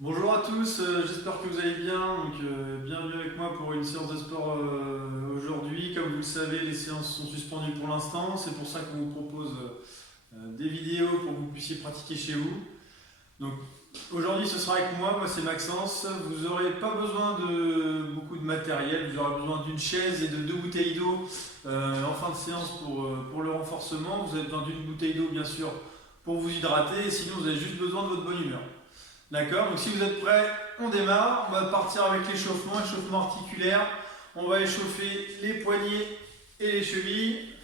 Bonjour à tous, j'espère que vous allez bien. Bienvenue avec moi pour une séance de sport aujourd'hui. Comme vous le savez, les séances sont suspendues pour l'instant. C'est pour ça qu'on vous propose des vidéos pour que vous puissiez pratiquer chez vous. Donc aujourd'hui, ce sera avec moi. Moi, c'est Maxence. Vous n'aurez pas besoin de beaucoup de matériel. Vous aurez besoin d'une chaise et de 2 bouteilles d'eau en fin de séance pour le renforcement. Vous avez besoin d'une bouteille d'eau, bien sûr, pour vous hydrater. Et sinon, vous avez juste besoin de votre bonne humeur. D'accord, donc si vous êtes prêts, on démarre. On va partir avec échauffement articulaire. On va échauffer les poignets et les chevilles.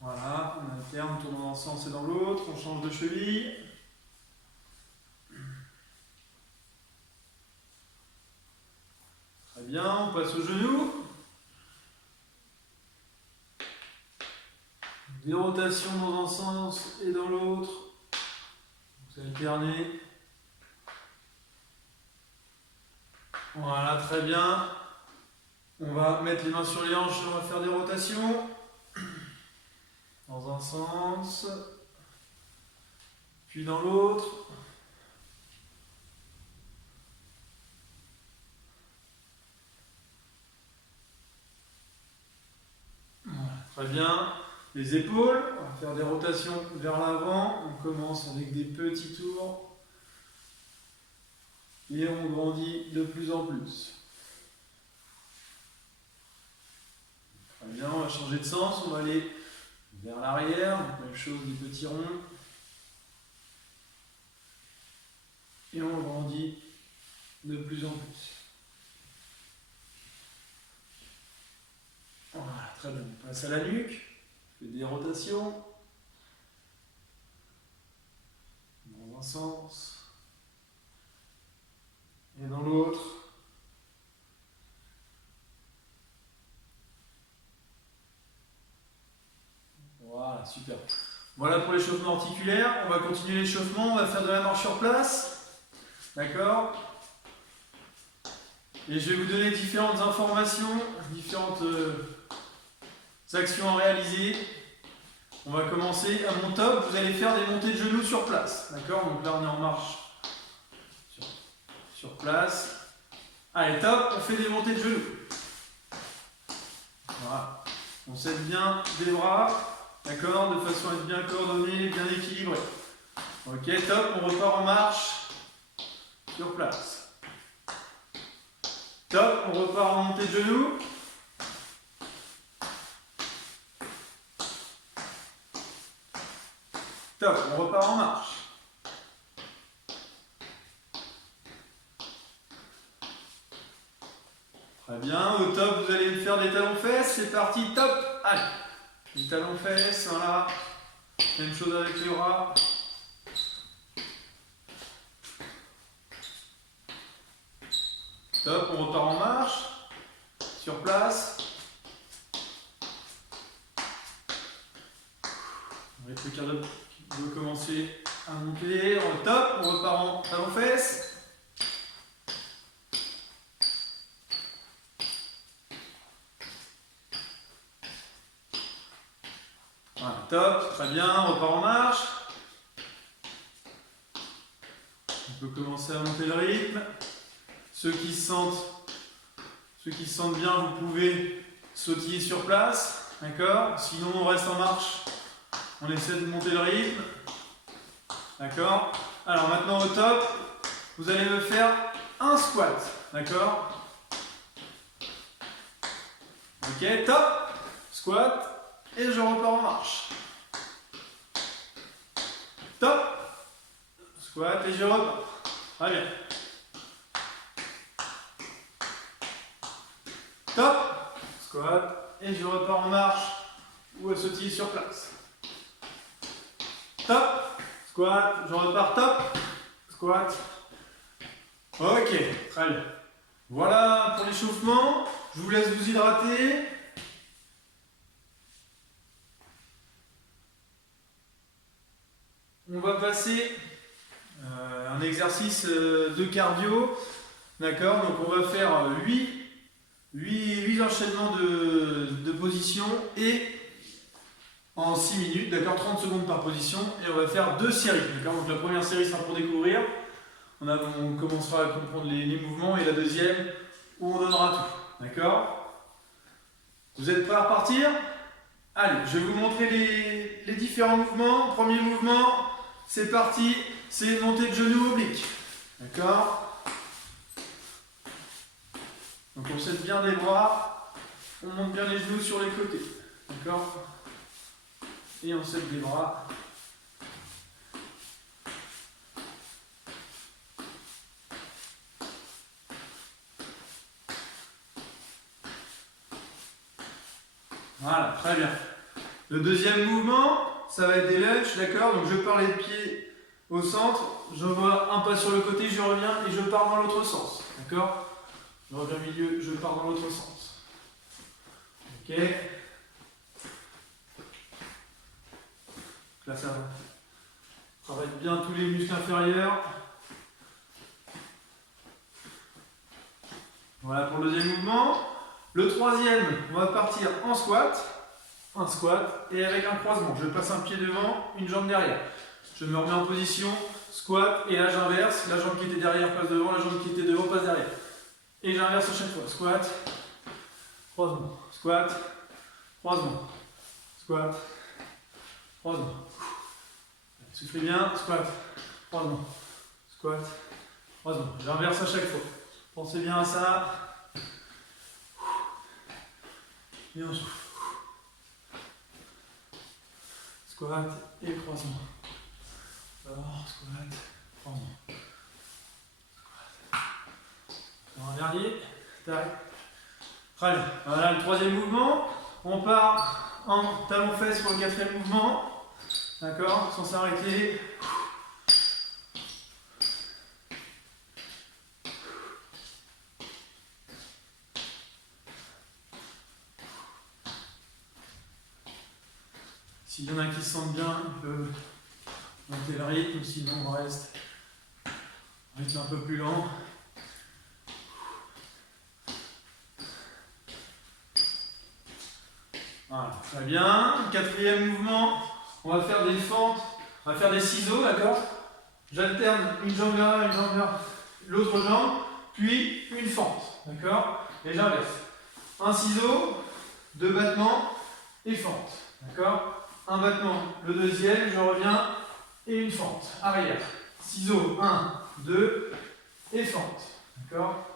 Voilà, on alterne, on tourne dans un sens et dans l'autre. On change de cheville. Très bien, on passe au genou. Des rotations dans un sens et dans l'autre. Vous alternez. Voilà, très bien. On va mettre les mains sur les hanches et on va faire des rotations. Dans un sens, puis dans l'autre. Voilà, très bien. Les épaules, on va faire des rotations vers l'avant. On commence avec des petits tours. Et on grandit de plus en plus. Très bien, on va changer de sens. On va aller vers l'arrière. Même chose, des petits ronds. Et on grandit de plus en plus. Voilà, très bien. On passe à la nuque. On fait des rotations. Dans un sens. Et dans l'autre. Voilà, super. Voilà pour l'échauffement articulaire. On va continuer l'échauffement. On va faire de la marche sur place. D'accord? Et je vais vous donner différentes informations, différentes actions à réaliser. On va commencer à mon top. Vous allez faire des montées de genoux sur place. D'accord? Donc là, on est en marche sur place. Allez, top, on fait des montées de genoux. Voilà. On s'aide bien des bras. D'accord? De façon à être bien coordonné, bien équilibré. Ok, top, on repart en marche sur place. Top, on repart en montée de genoux. Top, on repart en marche. Très bien, au top, vous allez me faire des talons-fesses. C'est parti, top. Allez, les talons-fesses, voilà. Même chose avec les bras. Top, on repart en marche. Sur place. On va plus qu'à recommencer à monter. Au top, on repart en talons-fesses. Voilà, top, très bien, on repart en marche. On peut commencer à monter le rythme. Ceux qui se sentent bien, vous pouvez sautiller sur place. D'accord? Sinon, on reste en marche. On essaie de monter le rythme. D'accord? Alors maintenant au top, vous allez me faire un squat. D'accord? Ok, top, squat, et je repars en marche. Top, squat, et je repars. Très bien. Top, squat, et je repars en marche ou à sautiller sur place. Top, squat, je repars, top, squat. Ok, très bien. Voilà pour l'échauffement. Je vous laisse vous hydrater. On va passer un exercice de cardio. D'accord? Donc on va faire 8 enchaînements de positions et en 6 minutes, d'accord, 30 secondes par position, et on va faire 2 séries, d'accord. Donc la première série sera pour découvrir, on commencera à comprendre les mouvements, et la deuxième où on donnera tout, d'accord. Vous êtes prêts à repartir? Allez, je vais vous montrer les différents mouvements. Premier mouvement, c'est parti, c'est une montée de genoux oblique, d'accord. Donc on s'aide bien des bras, on monte bien les genoux sur les côtés, d'accord. Et on s'aide des bras. Voilà, très bien. Le deuxième mouvement, ça va être des lunges, d'accord. Donc je pars les pieds au centre, j'envoie un pas sur le côté, je reviens et je pars dans l'autre sens, d'accord. Je reviens au milieu, je pars dans l'autre sens. Ok. Là, ça travaille bien tous les muscles inférieurs. Voilà pour le deuxième mouvement. Le troisième, on va partir en squat. Un squat et avec un croisement. Je passe un pied devant, une jambe derrière. Je me remets en position, squat et là j'inverse. La jambe qui était derrière passe devant, la jambe qui était devant passe derrière. Et j'inverse à chaque fois. Squat, croisement, squat, croisement, squat, croisement. Soufflez bien, squat, croisement, squat, croisement. J'inverse à chaque fois. Pensez bien à ça. Et on souffle. Squat et croisement. Alors, squat, croisement. Squat. Un dernier. Tac. Très bien. Voilà le troisième mouvement. On part en talon-fesse pour le quatrième mouvement. D'accord, sans s'arrêter. S'il y en a qui se sentent bien, ils peuvent monter le rythme, sinon on reste un rythme un peu plus lent. Voilà, très bien. Quatrième mouvement, on va faire des fentes, on va faire des ciseaux, d'accord. J'alterne une jambe vers là, une jambe vers l'autre jambe, puis une fente, d'accord. Et j'inverse. Un ciseau, 2 battements et fente, d'accord. Un battement, le deuxième, je reviens et une fente, arrière. Ciseaux, 1, 2 et fente, d'accord.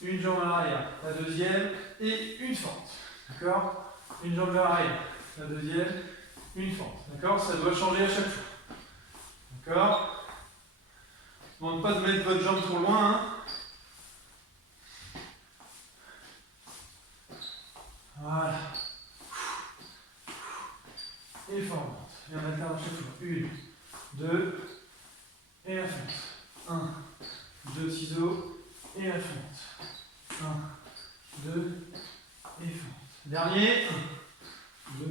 Une jambe à l'arrière, la deuxième et une fente, d'accord. Une jambe vers l'arrière, la deuxième, une fente, d'accord. Ça doit changer à chaque fois, d'accord. Je ne demande pas de mettre votre jambe trop loin, hein. Voilà. Et fente. Et on alterne à chaque fois. 1, 2, et la fente. 1, 2 ciseaux, et la fente. 1, 2, et fente. Dernier. 1, 2,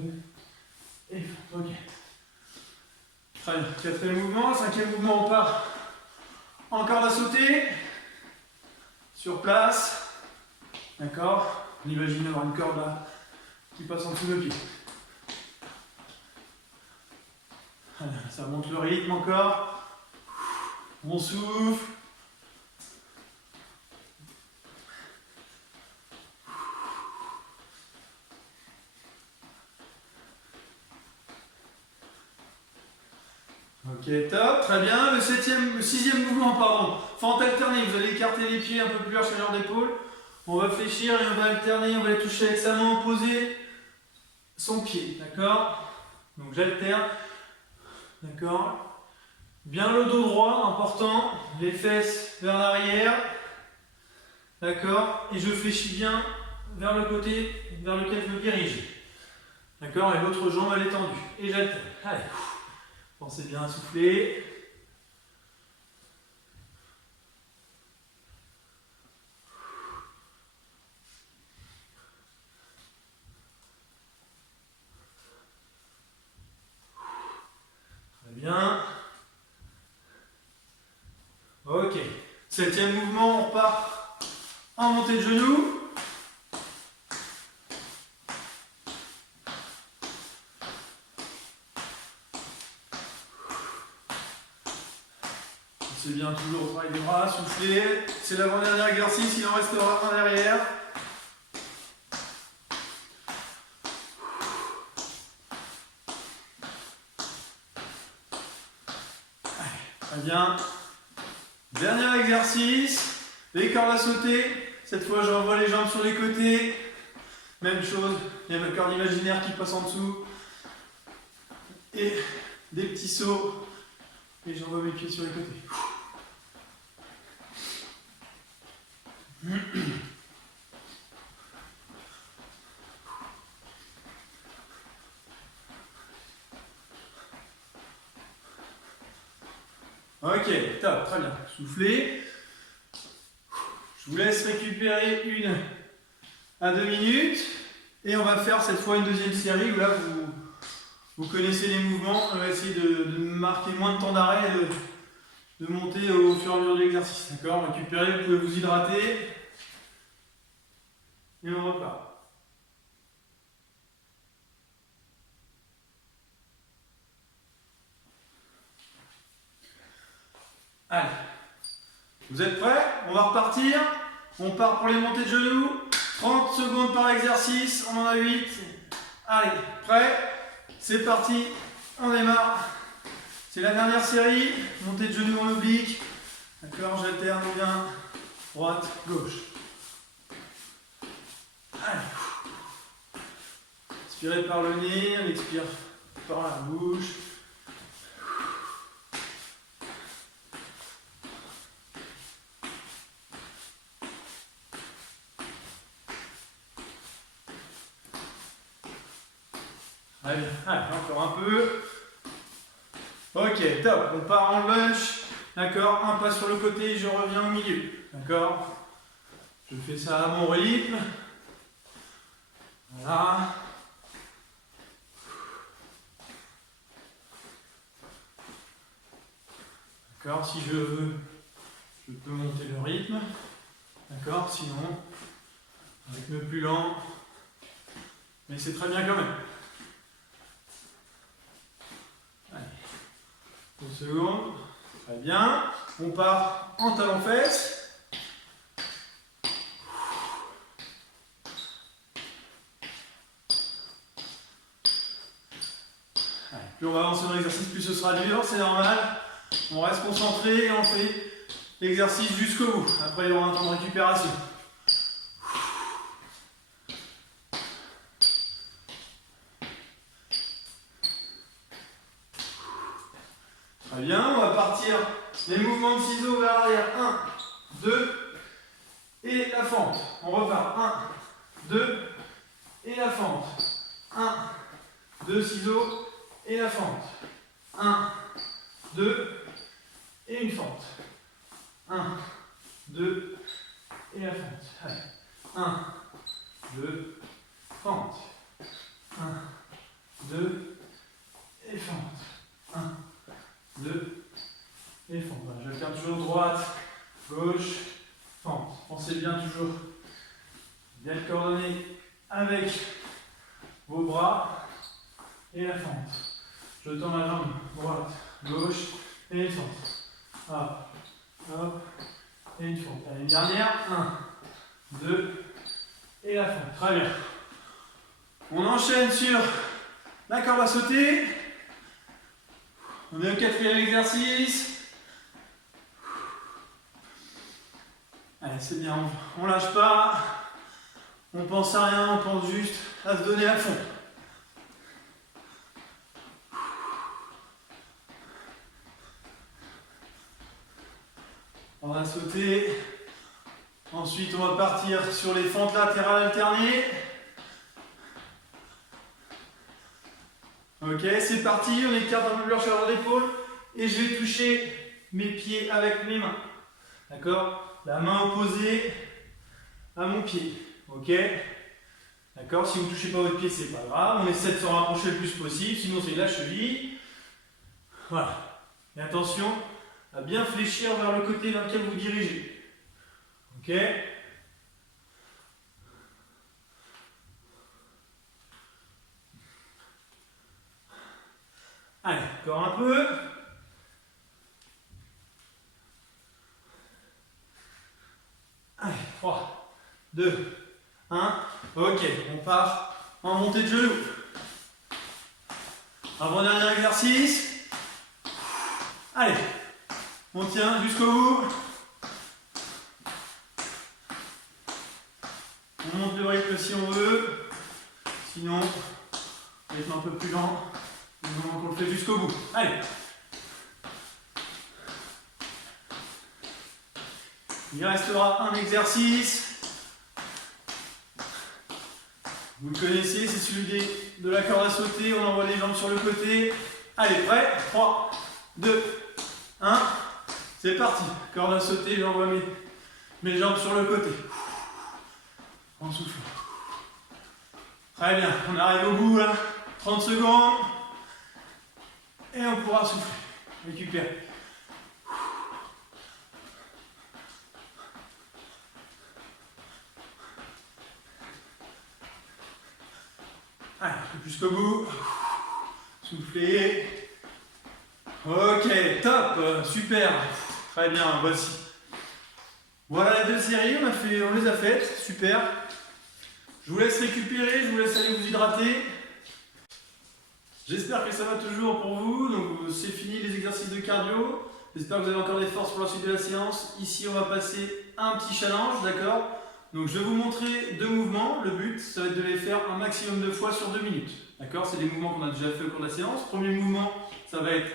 et fente. Ok. Très bien. Quatrième mouvement. Cinquième mouvement, on part en corde à sauter. Sur place. D'accord. On imagine avoir une corde là qui passe en dessous de pied. Ça monte le rythme encore. On souffle. Ok, top, très bien. Le sixième mouvement, pardon. Fente alternée. Vous allez écarter les pieds un peu plus large sur d'épaule. On va fléchir et on va alterner. On va toucher avec sa main opposée son pied. D'accord? Donc j'alterne. D'accord? Bien le dos droit, important. Les fesses vers l'arrière. D'accord? Et je fléchis bien vers le côté vers lequel je me dirige. D'accord? Et l'autre jambe elle est tendue. Et j'alterne. Allez. Pensez bien à souffler. Très bien. Ok. Septième mouvement, on part en montée de genoux. bien toujours au travail des bras, soufflez. C'est l'avant-dernier exercice, il en restera un derrière. Très bien. Dernier exercice, les cordes à sauter. Cette fois, j'envoie les jambes sur les côtés. Même chose, il y a ma corde imaginaire qui passe en dessous. Et des petits sauts. Et j'envoie mes pieds sur les côtés. Ok, top, très bien. Soufflez. Je vous laisse récupérer 1 à 2 minutes. Et on va faire cette fois une deuxième série où là vous connaissez les mouvements. On va essayer de marquer moins de temps d'arrêt et de monter au fur et à mesure de l'exercice. D'accord? Récupérez, vous pouvez vous hydrater. Et on repart. Allez. Vous êtes prêts? On va repartir. On part pour les montées de genoux. 30 secondes par exercice. On en a 8. Allez, prêt? C'est parti. On démarre. C'est la dernière série. Montée de genoux en oblique. D'accord, j'alterne bien. Droite, gauche. Allez. Inspirez par le nez. On expire par la bouche. Allez, encore un peu. Ok, top. On part en lunge. D'accord, un pas sur le côté, je reviens au milieu. D'accord. Je fais ça à mon rythme. Voilà. D'accord, si je veux, je peux monter le rythme. D'accord, sinon, rythme plus lent. Mais c'est très bien quand même. Allez, 2 secondes. Très bien. On part en talons-fesses. Plus on va avancer dans l'exercice, plus ce sera dur, c'est normal. On reste concentré et on fait l'exercice jusqu'au bout. Après, il y aura un temps de récupération. Très bien, on va partir les mouvements de ciseaux vers l'arrière. 1, 2 et la fente. On repart. 1, 2 et la fente. 1, 2 ciseaux et la fente. 1, 2 et une fente. 1, 2 et la fente. Allez. 1, 2, fente. 1, 2 et fente. 1, 2 et fente. Voilà, j'alterne toujours droite, gauche, fente. Pensez bien toujours bien le coordonner avec vos bras et la fente. Je tends la jambe droite, gauche et une fente. Hop, hop, et une fente. Allez, une dernière. 1, 2 et la fente. Très bien. On enchaîne sur la corde à sauter. On est au 4e exercice. Allez, c'est bien, on lâche pas. On pense à rien, on pense juste à se donner à fond. On va sauter. Ensuite, on va partir sur les fentes latérales alternées. Ok, c'est parti. On écarte un peu le largeur d'épaule et je vais toucher mes pieds avec mes mains. D'accord? La main opposée à mon pied. Ok? D'accord? Si vous ne touchez pas votre pied, c'est pas grave. On essaie de se rapprocher le plus possible, sinon c'est la cheville. Voilà. Et attention à bien fléchir vers le côté vers lequel vous dirigez. Ok? Allez, encore un peu. Allez, 3, 2, 1. Ok, on part en montée de genoux. Avant-dernier exercice. Allez, on tient jusqu'au bout. On monte le rythme si on veut. Sinon, rythme un peu plus lent. Du moment qu'on le fait jusqu'au bout. Allez. Il restera un exercice. Vous le connaissez, c'est celui de la corde à sauter. On envoie les jambes sur le côté. Allez, prêt? 3, 2, 1. C'est parti. Corde à sauter, j'envoie mes jambes sur le côté. En souffle. Très bien, on arrive au bout là. 30 secondes. Et on pourra souffler. Récupérer. Allez, jusqu'au bout. Soufflez. Ok, top, super. Très bien, voici. Voilà les deux séries, on les a faites, super. Je vous laisse récupérer, je vous laisse aller vous hydrater. J'espère que ça va toujours pour vous. Donc c'est fini les exercices de cardio. J'espère que vous avez encore des forces pour la suite de la séance. Ici on va passer un petit challenge, d'accord? Donc je vais vous montrer deux mouvements. Le but, ça va être de les faire un maximum de fois sur 2 minutes. D'accord? C'est des mouvements qu'on a déjà fait au cours de la séance. Premier mouvement, ça va être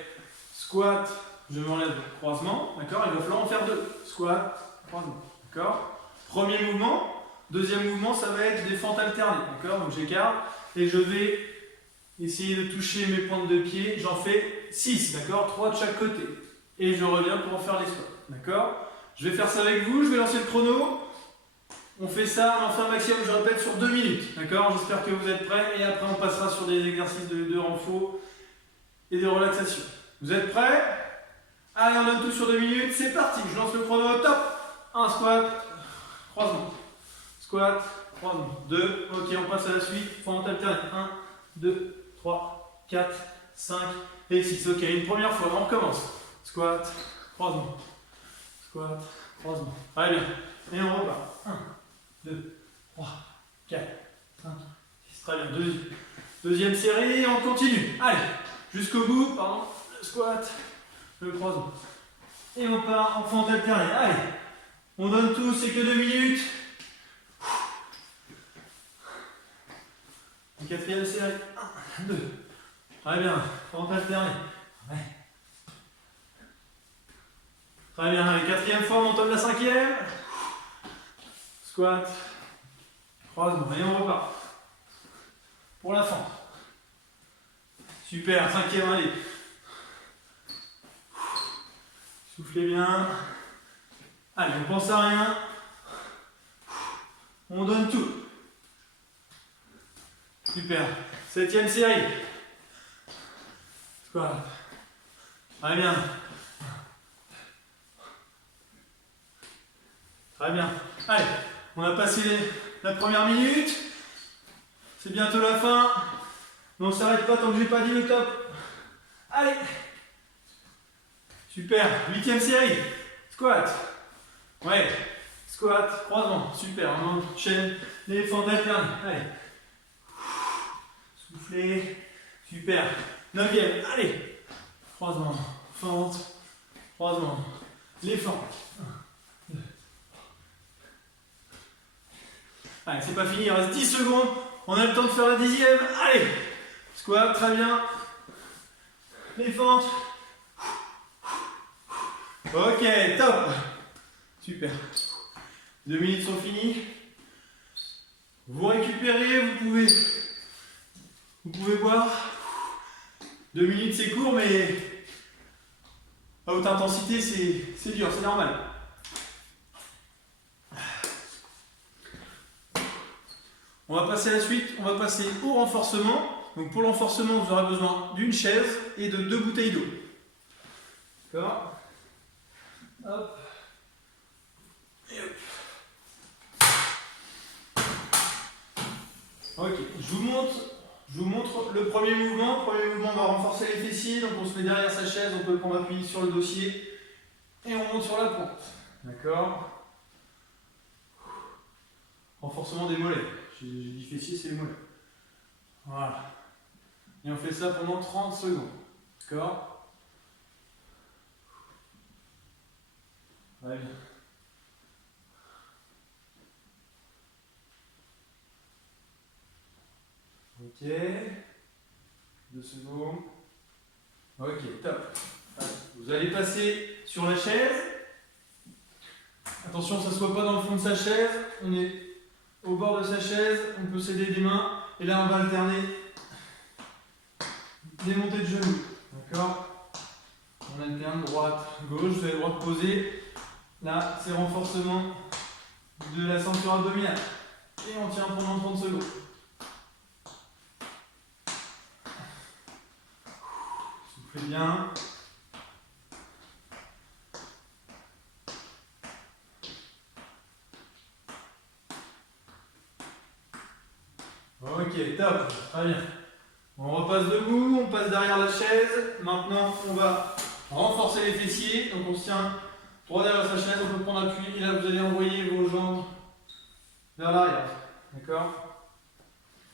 squat, je m'enlève, croisement. D'accord? Il va falloir en faire 2. Squat, croisement. D'accord? Premier mouvement. Deuxième mouvement, ça va être des fentes alternées. D'accord? Donc j'écarte et je vais essayer de toucher mes pointes de pied. J'en fais 6. D'accord? 3 de chaque côté. Et je reviens pour en faire les squats. D'accord? Je vais faire ça avec vous. Je vais lancer le chrono. On fait ça, on en fait un maximum, je répète, sur 2 minutes. D'accord? J'espère que vous êtes prêts. Et après, on passera sur des exercices de renfort et de relaxation. Vous êtes prêts? Allez, on donne tout sur 2 minutes. C'est parti. Je lance le chrono. Top! Un squat. Croisement. Squat. Croisement. 2. Ok, on passe à la suite. Fente alternée. 1, 2, 3, 4, 5 et 6. Ok, une première fois. On recommence. Squat. Croisement. Squat. Croisement. Allez, bien. Et on repart. 1, 2, 3, 4, 5, 6. Très bien. Deuxième série, on continue. Allez, jusqu'au bout, pardon. Le squat, le croisement. Et on part en fente alternée. Allez, on donne tout, c'est que 2 minutes. La quatrième série. 1, 2. Très bien, fente alternée. Ouais. Très bien, allez, quatrième fois, on tombe la cinquième. Squat, croisement, et on repart. Pour la fente. Super, cinquième, allez. Soufflez bien. Allez, on pense à rien. On donne tout. Super. Septième série. Squat. Très bien. Très bien. Allez, on a passé la première minute. C'est bientôt la fin. Mais on ne s'arrête pas tant que je n'ai pas dit le top. Allez. Super. Huitième série. Squat. Ouais. Squat, croisement. Super. On enchaîne les fentes alternées. Allez. Soufflez. Super. Neuvième. Allez. Croisement. Fente. Croisement. Les fentes. 1, 2. Allez, c'est pas fini. Il reste 10 secondes. On a le temps de faire la 10e. Allez. Squat. Très bien. Les fentes. Ok, top. Super. 2 minutes sont finies. Vous récupérez, vous pouvez boire. 2 minutes c'est court, mais à haute intensité c'est dur, c'est normal. On va passer à la suite, on va passer au renforcement. Donc pour le renforcement, vous aurez besoin d'une chaise et de 2 bouteilles d'eau. D'accord? Hop. Et hop. Ok, je vous montre le premier mouvement. Le premier mouvement, on va renforcer les fessiers. Donc on se met derrière sa chaise, on peut prendre appui sur le dossier et on monte sur la pente. D'accord? renforcement des mollets. J'ai dit fessier, c'est les mollets. Voilà. Et on fait ça pendant 30 secondes. D'accord? Très bien. Ok. 2 secondes. Ok, top. Vous allez passer sur la chaise. Attention, ça ne soit pas dans le fond de sa chaise. On est au bord de sa chaise. On peut s'aider des mains. Et là, on va alterner des montées de genoux. D'accord? On alterne droite, gauche. Vous avez le droit de poser. Là, c'est renforcement de la ceinture abdominale. Et on tient pendant 30 secondes. Soufflez bien. Ok, top, très bien. On repasse debout, on passe derrière la chaise. Maintenant, on va renforcer les fessiers. Donc on se tient droit derrière sa chaise, on peut prendre appui. Et là, vous allez envoyer vos jambes vers l'arrière. D'accord?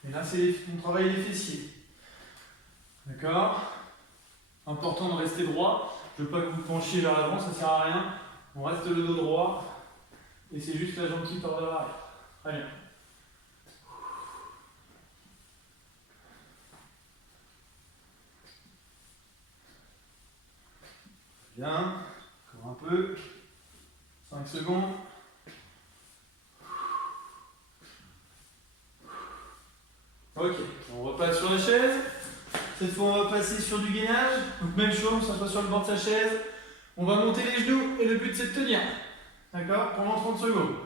Et là, on travaille les fessiers. D'accord? Important de rester droit. Je ne veux pas que vous penchiez vers l'avant, ça ne sert à rien. On reste le dos droit. Et c'est juste la jambe qui part vers l'arrière. Très bien. Bien. Encore un peu. 5 secondes. Ok, on repasse sur la chaise. Cette fois, on va passer sur du gainage. Donc, même chose, ça soit sur le bord de sa chaise. On va monter les genoux et le but, c'est de tenir. D'accord? Pendant 30 secondes.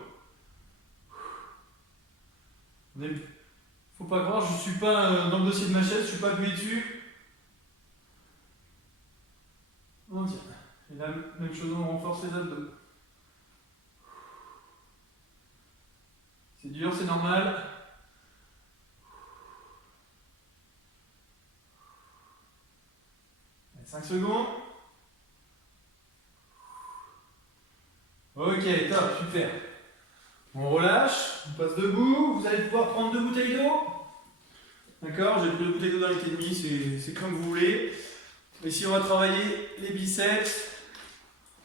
Faut pas croire, je ne suis pas dans le dossier de ma chaise, je ne suis pas appuyé dessus. On tient. Et là, même chose, on renforce les abdos. C'est dur, c'est normal. 5 secondes. Ok, top, super. On relâche, on passe debout. Vous allez pouvoir prendre 2 bouteilles d'eau. D'accord? J'ai pris 2 bouteilles d'eau dans les demi, c'est comme vous voulez. Ici, on va travailler les biceps.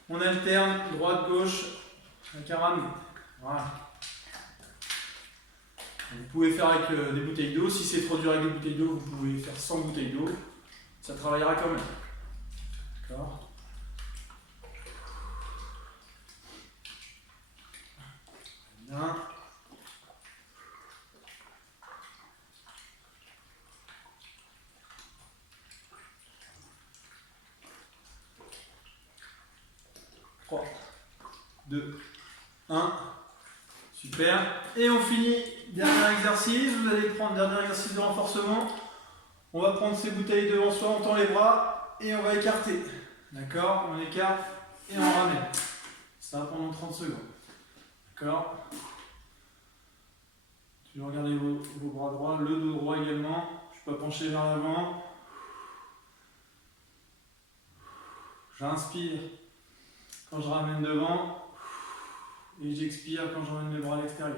On alterne droite, gauche, avec un ramené. Voilà. Vous pouvez faire avec des bouteilles d'eau. Si c'est trop dur avec des bouteilles d'eau, vous pouvez faire 100 bouteilles d'eau. Ça travaillera quand même. D'accord? Bien. Trois, 2, 1. Super. Et on finit. Dernier exercice. Vous allez prendre dernier exercice de renforcement. On va prendre ces bouteilles devant soi, on tend les bras et on va écarter. D'accord? On écarte et on ramène. Ça va pendant 30 secondes. D'accord? Toujours regardez vos bras droits, le dos droit également. Je ne suis pas penché vers l'avant. J'inspire quand je ramène devant et j'expire quand je ramène mes bras à l'extérieur.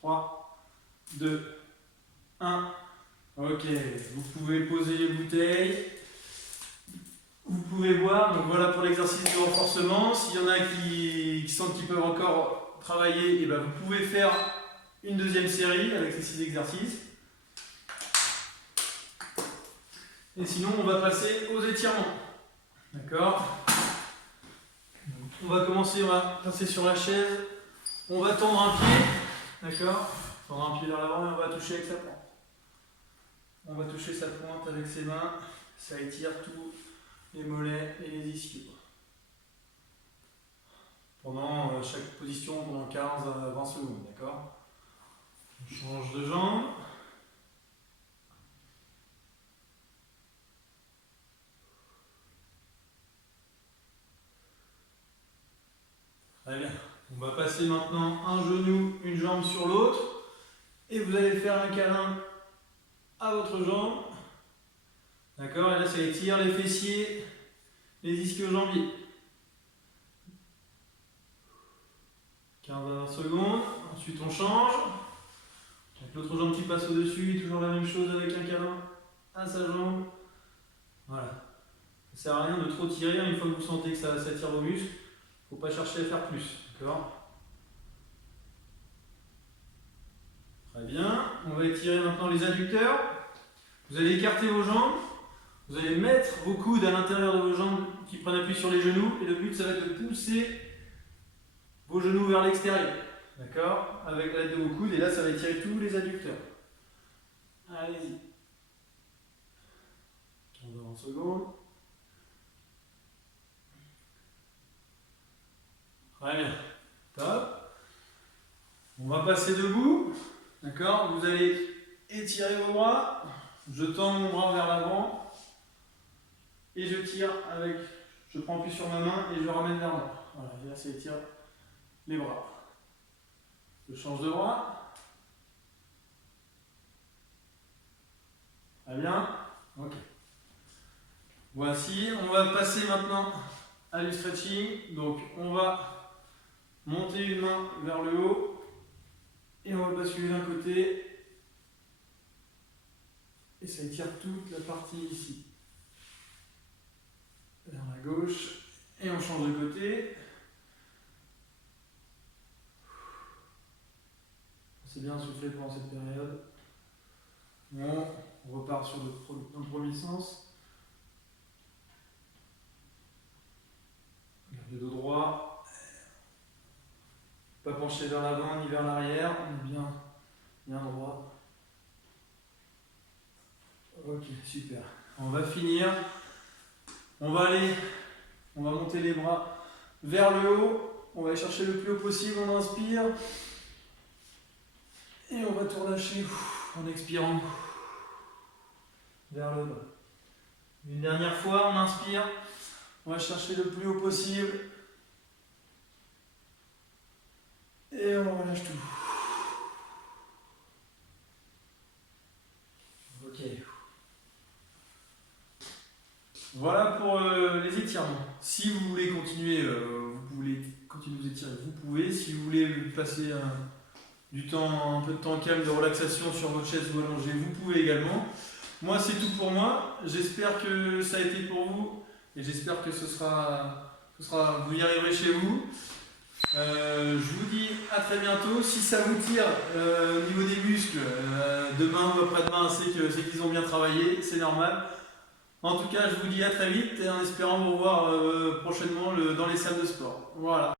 Trois, 2, 1. Ok, vous pouvez poser les bouteilles. Vous pouvez boire. Donc voilà pour l'exercice de renforcement. S'il y en a qui sentent qu'ils peuvent encore travailler, et ben vous pouvez faire une deuxième série avec ces 6 exercices. Et sinon, on va passer aux étirements. D'accord? On va commencer, on va passer sur la chaise. On va tendre un pied. D'accord? Tendre un pied vers l'avant et on va toucher avec sa pointe. On va toucher sa pointe avec ses mains. Ça étire tous les mollets et les ischios. Pendant chaque position, pendant 15 à 20 secondes. D'accord? On change de jambe. Très bien. On va passer maintenant un genou, une jambe sur l'autre. Et vous allez faire un câlin à votre jambe. D'accord? Et là, ça étire les fessiers, les ischio-jambiers. 15 secondes. Ensuite, on change. Avec l'autre jambe qui passe au-dessus, toujours la même chose avec un câlin à sa jambe. Voilà. Ça sert à rien de trop tirer. Une fois que vous sentez que ça tire vos muscles, il ne faut pas chercher à faire plus. D'accord? Très bien. On va étirer maintenant les adducteurs. Vous allez écarter vos jambes. Vous allez mettre vos coudes à l'intérieur de vos jambes qui prennent appui sur les genoux. Et le but, ça va être de pousser vos genoux vers l'extérieur. D'accord? Avec l'aide de vos coudes. Et là, ça va étirer tous les adducteurs. Allez-y. 15 secondes. Très bien. Top. On va passer debout. D'accord? Vous allez étirer vos bras. Je tends mon bras vers l'avant. Et je tire avec. Je prends appui sur ma main et je ramène vers moi. Voilà. Et là, ça étire les bras. Je change de bras. Très bien. Ok. Voici. On va passer maintenant à du stretching. Donc, on va monter une main vers le haut. Et on va basculer d'un côté. Et ça étire toute la partie ici. Vers la gauche. Et on change de côté. C'est bien soufflé pendant cette période. Bon, on repart dans le premier sens. Garde le dos droit. Pas penché vers l'avant ni vers l'arrière. On est bien droit. Ok, super. On va finir. On va monter les bras vers le haut. On va aller chercher le plus haut possible. On inspire. Et on va tout relâcher en expirant vers le bas. Une dernière fois, on inspire. On va chercher le plus haut possible. Et on relâche tout. Ok. Voilà pour les étirements. Si vous voulez continuer, vous étirer, vous pouvez. Si vous voulez passer un peu de temps calme, de relaxation sur votre chaise ou allongée, vous pouvez également. Moi, c'est tout pour moi. J'espère que ça a été pour vous et j'espère que vous y arriverez chez vous. Je vous dis à très bientôt. Si ça vous tire au niveau des muscles, demain ou après-demain, c'est qu'ils ont bien travaillé, c'est normal. En tout cas, je vous dis à très vite et en espérant vous revoir prochainement dans les salles de sport. Voilà.